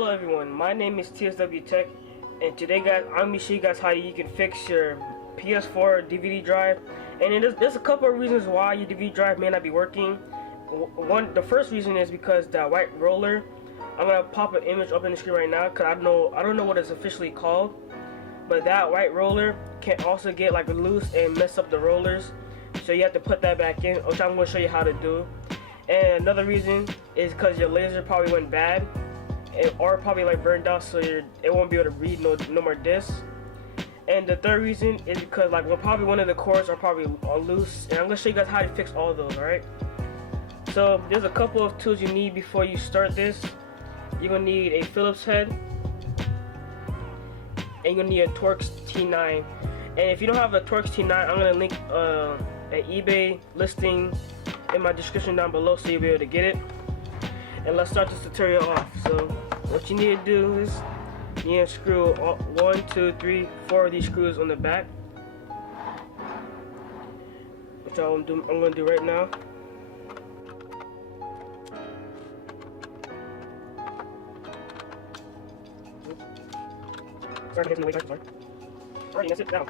Hello everyone, my name is TSW Tech, and today guys, I'm going to show you guys how you can fix your PS4 DVD drive. And there's a couple of reasons why your DVD drive may not be working. The first reason is because the white roller. I'm gonna pop an image up in the screen right now because I don't know what it's officially called, but that white roller can also get like loose and mess up the rollers. So you have to put that back in, which I'm going to show you how to do. And another reason is because your laser probably went bad, or probably like burned out, so it won't be able to read no more discs. And the third reason is because like probably one of the cords are probably loose, and I'm going to show you guys how to fix all of those. Alright, so there's a couple of tools you need before you start this. You're going to need a Phillips head, and you're going to need a Torx T9. And if you don't have a Torx T9, I'm going to link an eBay listing in my description down below so you'll be able to get it. And let's start this tutorial off. So what you need to do is you need to screw 1, 2, 3, 4 of these screws on the back, which I'm going to do right now. Sorry, getting the way back. Alright, that's it now.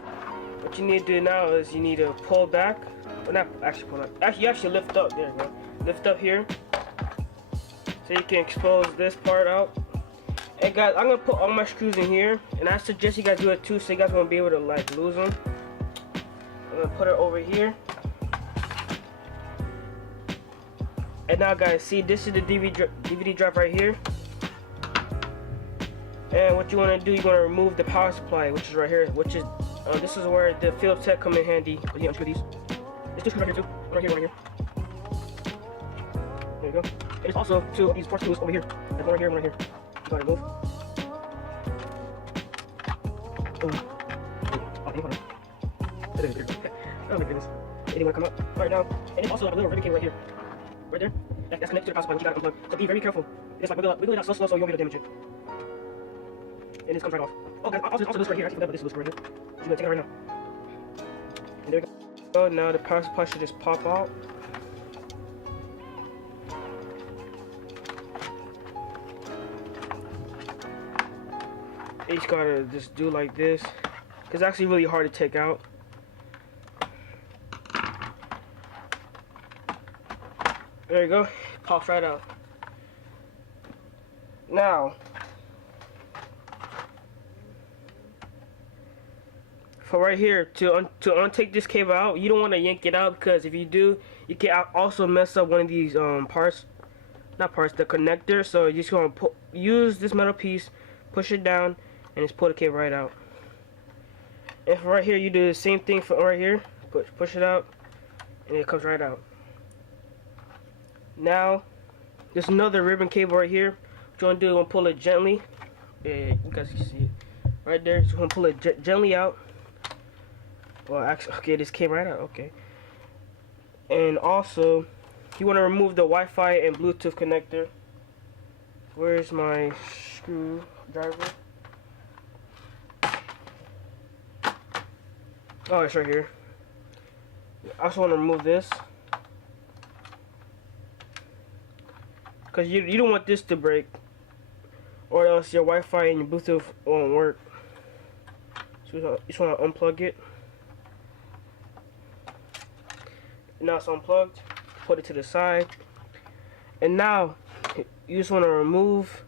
What you need to do now is you need to pull back. Well, not actually pull back. Actually, you actually lift up. There you go. Lift up here, so you can expose this part out. And guys, I'm gonna put all my screws in here, and I suggest you guys do it too, so you guys won't be able to like lose them. I'm gonna put it over here. And now, guys, see, this is the DVD drive right here. And what you want to do, you're going to remove the power supply, which is right here, which is this is where the Phillips head come in handy. You unscrew these. There's two screws right here too. Right here, right here. There you go. And there's also two of these four screws over here. There's one right here, one right here. You gotta remove. Oh, hold on. There it is. Oh my goodness. Anyone come up right now? And there's also like a little ribbon cable right here. Right there. That's connected to the power supply, which you gotta unplug. So be very careful. It's like wiggle it out so you won't be able to damage it. And this comes right off. Oh, guys, also this right here. I forgot about this loose right here. So you're gonna take it right now. And there we go. Now the power supply should just pop out. You just gotta just do like this. It's actually really hard to take out. There you go. Pops right out. Now, for right here, to untake this cable out, you don't want to yank it out, because if you do, you can also mess up one of these the connector. So you're just going to use this metal piece, push it down, and just pull the cable right out. And for right here, you do the same thing for right here. Push it out, and it comes right out. Now, there's another ribbon cable right here. What you want to do, you want to pull it gently. Yeah, you guys can see it right there. So you want to pull it gently out. Well, actually, okay, this came right out. Okay. And also, you want to remove the Wi-Fi and Bluetooth connector. Where's my screwdriver? Oh, it's right here. I also want to remove this, because you don't want this to break, or else your Wi-Fi and your Bluetooth won't work. So you just want to unplug it. Now it's unplugged. Put it to the side. And now you just want to remove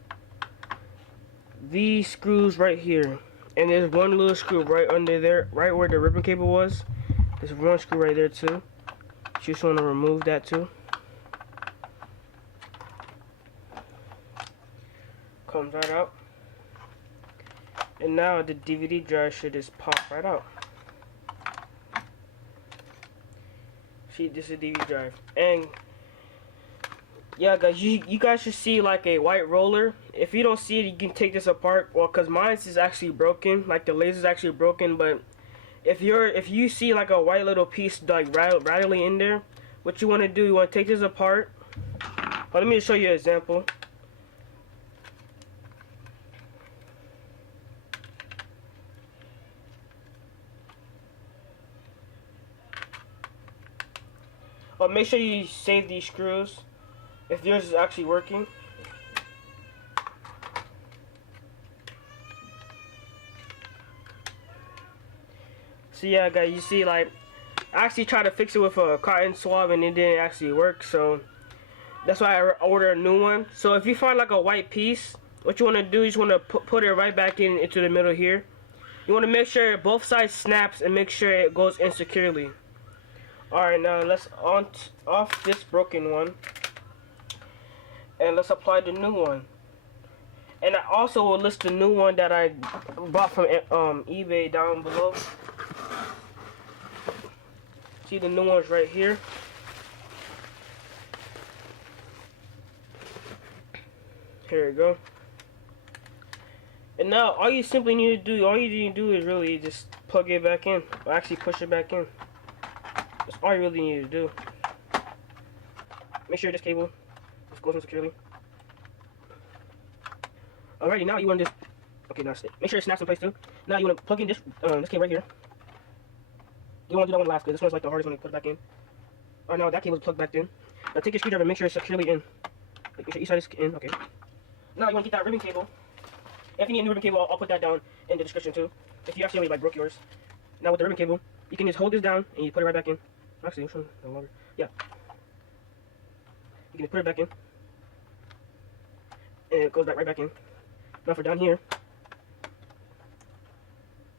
these screws right here. And there's one little screw right under there, right where the ribbon cable was. There's one screw right there too. You just want to remove that too. Comes right out. And now the DVD drive should just pop right out. See, this is the DVD drive. And yeah, guys, you guys should see like a white roller. If you don't see it, you can take this apart. Well, cause mine is actually broken. Like the laser is actually broken. But if you see like a white little piece like rattling in there, what you want to do, you want to take this apart. Well, let me just show you an example. But make sure you save these screws if yours is actually working. So yeah, guys, you see, like, I actually tried to fix it with a cotton swab and it didn't actually work, so that's why I ordered a new one. So if you find like a white piece, what you want to do, you just want to put it right back into the middle here. You want to make sure both sides snaps and make sure it goes in securely. Alright, now let's off this broken one. And let's apply the new one. And I also will list the new one that I bought from eBay down below. See, the new one's right here. Here we go. And now all you simply need to do, is really just plug it back in. Or actually push it back in. That's all you really need to do. Make sure this cable just goes in securely. Alrighty, now you want to just, okay, now make sure it snaps in place too. Now you want to plug in this cable right here. You want to do that one last, because this one's like the hardest one to put it back in. Alright, now that cable's plugged back in. Now take your screwdriver and make sure it's securely in. Like, make sure each side is in, okay. Now you want to get that ribbon cable. If you need a new ribbon cable, I'll put that down in the description too. If you actually like broke yours. Now with the ribbon cable, you can just hold this down and you put it right back in. Actually, which one? No longer. Yeah. You can just put it back in. And it goes right back in. Now for down here,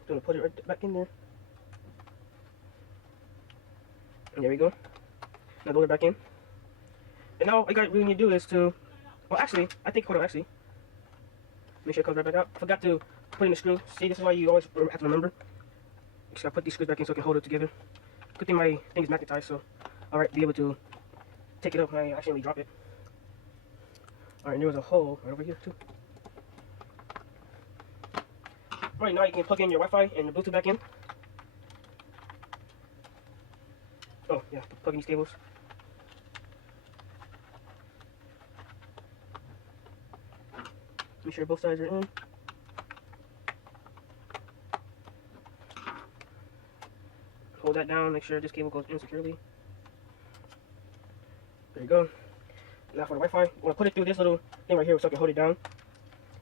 I'm gonna put it right back in there. And there we go. Now those are back in. And now all you really need to do is to, well actually, I think, hold on, actually. Make sure it comes right back out. I forgot to put in the screw. See, this is why you always have to remember. Just gotta put these screws back in so I can hold it together. Good thing my thing is magnetized, so I'll be able to take it up when I accidentally drop it. Alright, there was a hole right over here too. Alright, now you can plug in your Wi-Fi and the Bluetooth back in. Oh, yeah, plug in these cables. Make sure both sides are in. Hold that down, make sure this cable goes in securely. There you go. Now for the Wi-Fi, you want to put it through this little thing right here so I can hold it down.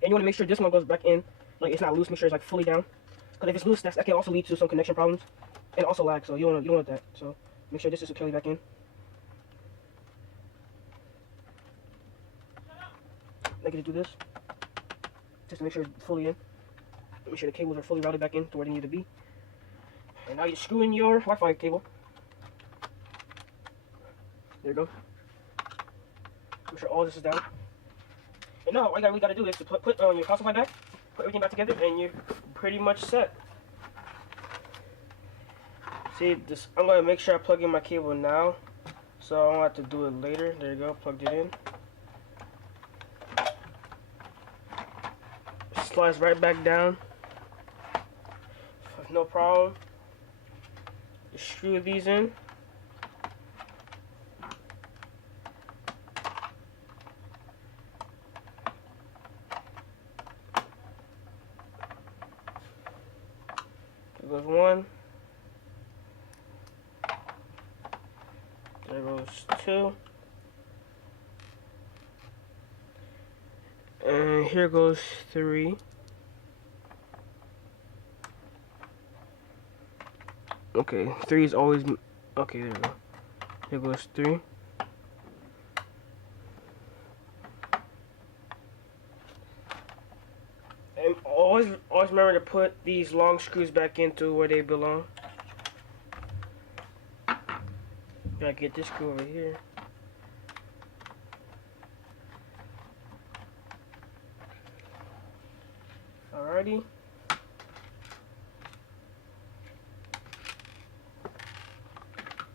And you want to make sure this one goes back in, like it's not loose, make sure it's like fully down. Because if it's loose, that can also lead to some connection problems. And also lag, so you don't want that. So make sure this is securely back in. I get to do this. Just to make sure it's fully in. Make sure the cables are fully routed back in to where they need to be. And now you screw in your Wi-Fi cable. There you go. Make sure all this is down. And now all you gotta do is to put your console back, put everything back together, and you're pretty much set. See, this, I'm gonna make sure I plug in my cable now, so I don't have to do it later. There you go, plugged it in. Slides right back down. No problem. Just screw these in. There goes one. There goes two. And here goes three. Okay, three is always, okay, there we go. Here goes three. And always remember to put these long screws back into where they belong. Gotta get this screw over here. Alrighty.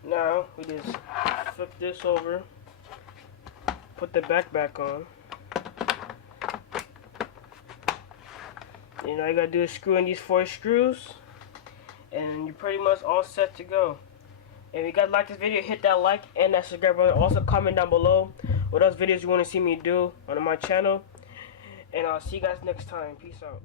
Now we just flip this over, put the back on. And all you gotta do is screw in these 4 screws, and you're pretty much all set to go. If you guys like this video, hit that like and that subscribe button. Also comment down below what else videos you want to see me do on my channel. And I'll see you guys next time. Peace out.